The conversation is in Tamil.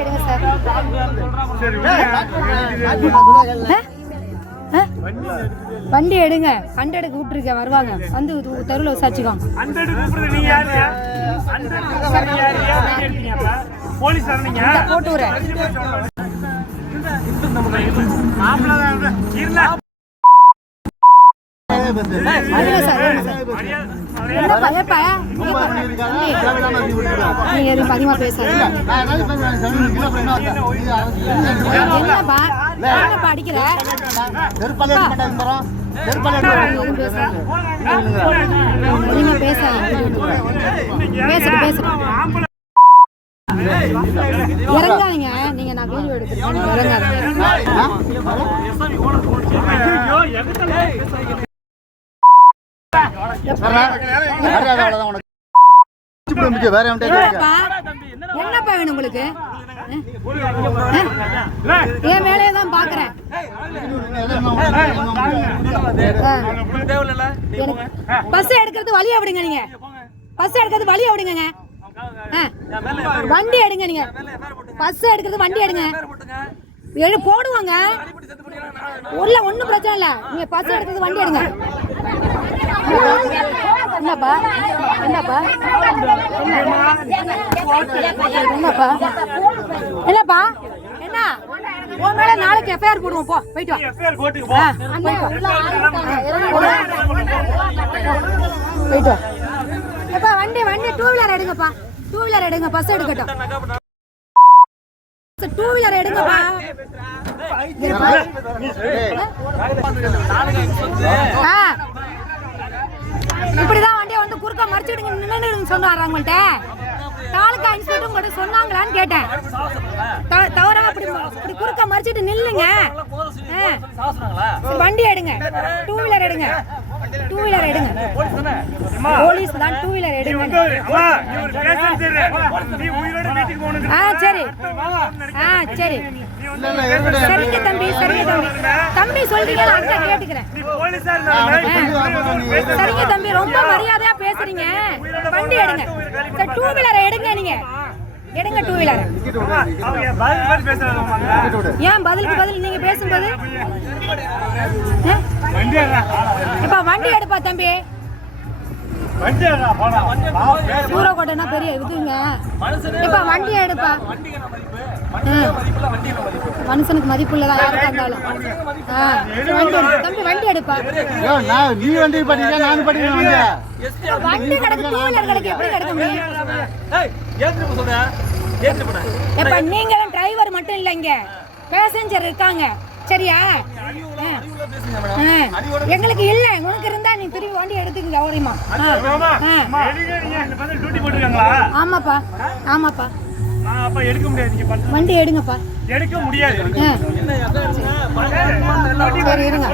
எடுங்க சார். வண்டி எடுங்க. கண்டெடுக்க விட்டுருக்கேன், வருவாங்க வந்து தெருவில் விசாரிச்சுக்கோங்க. போட்டு விடுறேன். அதிகமா பேசாதீங்க. என்னப்பா அடிக்கிற? அதிகமா பேசாதீங்க. இறங்காதீங்க நீங்க. நான் வீடியோ எடுக்கிறேன், என்னப்பா வேணும் உங்களுக்கு? என் வேலையை தான் பாக்குறேன். பஸ் எடுக்கிறது வழியா விடுங்க. நீங்க பஸ் எடுக்கிறது வழியா விடுங்க. வண்டி எடுங்க. நீங்க பஸ் எடுக்கிறது வண்டி எடுங்க. போடுவாங்க உள்ள, ஒன்னும் பிரச்சனை இல்ல. நீங்க பஸ் எடுக்கிறது வண்டி எடுங்க. என்னப்பா என்னப்பா என்னப்பா என்னப்பா என்ன? உன் மேல நாளைக்கு எஃப்ஐஆர் போடுவோம். போ போயிட்டு வா. போயிட்டு எப்பா வண்டி வண்டி டூ வீலர் எடுங்கப்பா. டூ வீலர் எடுங்க. பஸ் எடுக்கட்டும். டூ வீலர் எடுங்கப்பா. இப்படிதான் வண்டியை வந்து குறுக்க மறிச்சுடுங்க நின்று சொன்னாங்க. உங்கள்கிட்ட தாலுக்கா இன்ஸ்பெக்டர் உங்கள்கிட்ட சொன்னாங்களான்னு கேட்டேன். தவறா அப்படி குறுக்க மறிச்சிட்டு நில்லுங்க. வண்டி எடுங்க. டூ வீலர் எடுங்க. டூ வீலர் எடுங்க. போலீஸ் தான். டூ வீலர் எடுங்க. சரி சரி சரிங்க தம்பி. சரிங்க தம்பி. தம்பி சொல்றீங்க, அங்க கேட்டுக்கிறேன். சரிங்க தம்பி, ரொம்ப மரியாதையா பேசுறீங்க. வண்டி எடுங்க. டூ வீலரை எடுங்க. நீங்க எடுங்க டூ வீலர். ஏன் பதிலுக்கு பதில் நீங்க பேசும்போது? இப்ப வண்டி எடுப்பா தம்பி. சூரக்கோட்டைனா பெரிய இதுங்க. இப்ப வண்டி எடுப்பா. மனுஷனுக்கு மதிப்பு இல்லதான் யாருக்கா இருந்தாலும். தம்பி வண்டி எடுப்பா. வண்டி கிடக்கு. டூ வீலர் கிடக்கு. எப்படி கிடக்க முடியும்? இப்ப நீங்களும் டிரைவர் மட்டும் இல்லைங்க, பேசஞ்சர் இருக்காங்க. சரியா? எங்களுக்கு இல்ல. உனக்கு இருந்தா நீ திரும்பி வண்டி எடுத்துக்கங்க. ஓடிமா. ஆமாப்பா ஆமாப்பா. வண்டி எடுங்கப்பா. எடுக்க முடியாது. சரி இருங்க.